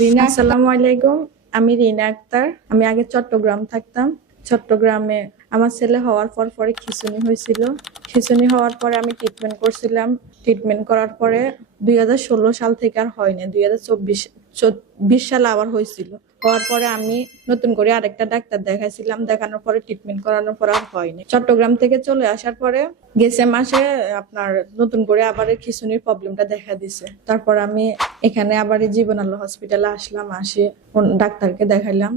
রিনা, আসসালামু আলাইকুম। আমি রিনা আক্তার। আমি আগে চট্টগ্রাম থাকতাম। চট্টগ্রামে আমার ছেলে হওয়ার পর পরে খিচুনি হয়েছিল। খিচুনি হওয়ার পরে আমি ট্রিটমেন্ট করছিলাম। ট্রিটমেন্ট করার পরে দুই হাজার ষোলো সাল থেকে আর হয়নি। দুই হাজার চব্বিশ বিশ সালে আবার হয়েছিল। হওয়ার পরে আমি নতুন করে আরেকটা ডাক্তার দেখাইছিলাম। দেখানোর পরে ট্রিটমেন্ট করানোর পর আর হয়নি। চট্টগ্রাম থেকে চলে আসার পরে গেছে মাসে আপনার নতুন করে আবার খিঁচুনির প্রবলেমটা দেখা দিছে। তারপর আমি এখানে আবার জীবন আলো হসপিটালে আসলাম, আসে ডাক্তারকে দেখাইলাম।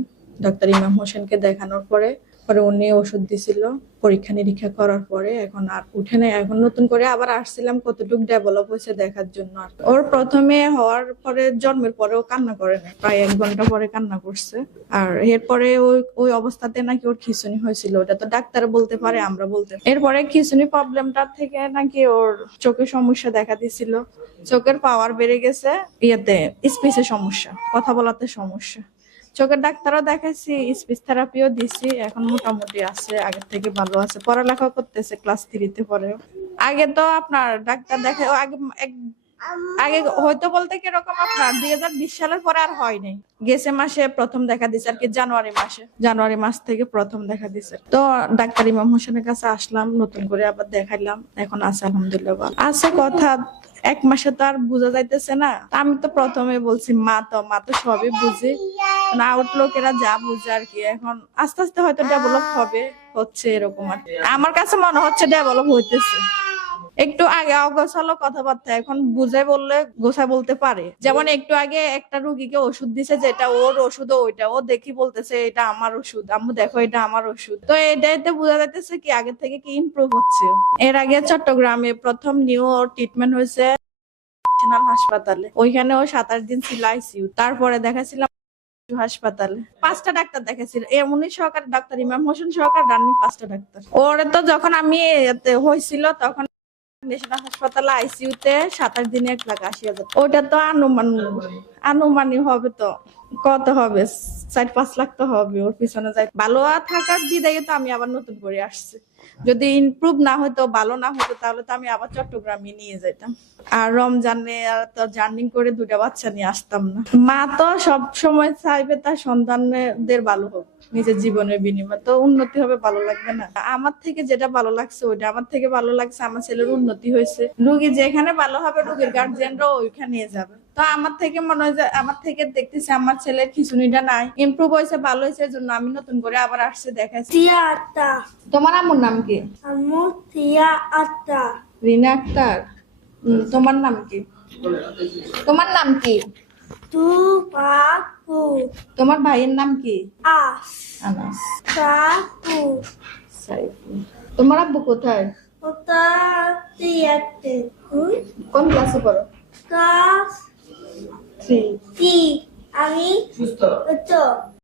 ডাক্তার ইমাম হোসেনকে দেখানোর পরে পরে উনি ওষুধ দিছিল, পরীক্ষা নিরীক্ষা করার পরে এখন আর উঠে নাই। এখন নতুন করে আবার আসছিলাম, কতটুকু ডেভেলপ হয়েছে দেখার জন্য আর ওর প্রথমে হওয়ার পরে, জন্মের পরে ও কান্না করে নাই, প্রায় এক ঘণ্টা পরে কান্না করছে। আর এরপরে ওই ওই অবস্থাতে নাকি ওর খিঁচুনি হয়েছিল, ওটা তো ডাক্তার বলতে পারে, আমরা বলতে এরপরে খিঁচুনি প্রবলেমটার থেকে নাকি ওর চোখের সমস্যা দেখা দিছিল। চোখের পাওয়ার বেড়ে গেছে, ইয়েতে স্পেসের সমস্যা, কথা বলাতে সমস্যা। চোখের ডাক্তারও দেখাইছি স্পিচ থেরাপিও দিছি, এখন মোটামুটি আছে, আগের থেকে ভালো আছে। পড়ালেখা করতেছে ক্লাস থ্রিতে পরে। আগে তো আপনার ডাক্তার দেখে আগে আগে হয়তো বলতে কীরকম আপনার দুই হাজার বিশ সালের পরে আর হয়নি গেছে মাসে প্রথম দেখা দিছে, আর কি জানুয়ারি মাসে। জানুয়ারি মাস থেকে প্রথম দেখা দিছে। তো ডাক্তার ইমাম হোসেনের কাছে আসলাম, নতুন করে আবার দেখাইলাম, এখন আছে আলহামদুলিল্লাহ। আছে কথা, এক মাসে তো আর বোঝা যাইতেছে না। আমি তো প্রথমে বলছি, মা তো মা তো সবই বুঝি। না লোকেরা যা বুঝে আর কি। এখন আস্তে আস্তে হয়তো ডেভেলপ হবে, হচ্ছে এরকম আর আমার কাছে মনে হচ্ছে ডেভেলপ হইতেছে। একটু আগে অগোছালো কথাবার্তা, এখন বুঝে বললে বলতে পারে। যেমন একটু আগে একটা রুগীকে ওষুধ দিছে, যেটা ওর ওষুধ, ওইটা ও দেখি বলতেছে, এটা আমার ওষুধ, আম্মু দেখো, এটা আমার ওষুধ। তো এটাতে বোঝা যাইতেছে কি আগে থেকে কি ইমপ্রুভ হচ্ছে। এর আগে চট্টগ্রামে প্রথম নিউ ওর ট্রিটমেন্ট হয়েছে হাসপাতালে ওইখানে ও সাতাশ দিন ছিল আইসিইউ তারপরে দেখাছিলাম হাসপাতালে। পাঁচটা ডাক্তার দেখেছিল। এমনি সহকারী ডাক্তার ইমাম হোসেন সহকার রানিং পাঁচটা ডাক্তার। ওরে তো যখন আমি হয়েছিল তখন ন্যাশনাল হাসপাতালে আইসিইউ তে সাতাশ দিনে এক লাখ আশি হাজার ওটা তো আনুমান আনুমানিক হবে তো, কত হবে? চার পাঁচ লাখ তো হবে ওর পিছনে যাই ভালো থাকার বিদায় তো আমি আবার নতুন করে আসছি। যদি ইমপ্রুভ না হতো ভালো না হতো তাহলে তো আমি আবার চট্টগ্রামে নিয়ে যেতাম আর রমজানে তো জার্নি করে দুটা বাচ্চা নিয়ে আসতাম না। মা তো সব সময় চাইবে তার সন্তানদের ভালো হোক, নিজের জীবনের বিনিময়। তো উন্নতি হবে, ভালো লাগবে না। আমার থেকে যেটা ভালো লাগছে, ওইটা। আমার থেকে ভালো লাগছে, আমার ছেলের উন্নতি হয়েছে। রুগী যেখানে ভালো হবে, রুগীর গার্জিয়ানরাও ওইখানে যাবে। তো আমার থেকে মনে হয় যে আমার থেকে দেখতেছি আমার ছেলের খিচুনিটা নাই। ইমপ্রুভ হয়েছে ভালো হয়েছে জন্য আমি নতুন করে আবার আসছে দেখাচ্ছি তিয়া আত্মা। তোমার আম্মুর নাম কি? আম্মু তিয়া আত্মা। রিনা আক্তার। তোমার নাম কি? তোমার নাম কি? তু পাকু তোমার ভাইয়ের নাম কি? আস আনাস। তোমার আব্বু কোথায়? কোন ক্লাসে পড়ো? কাস থ্রি আমি তো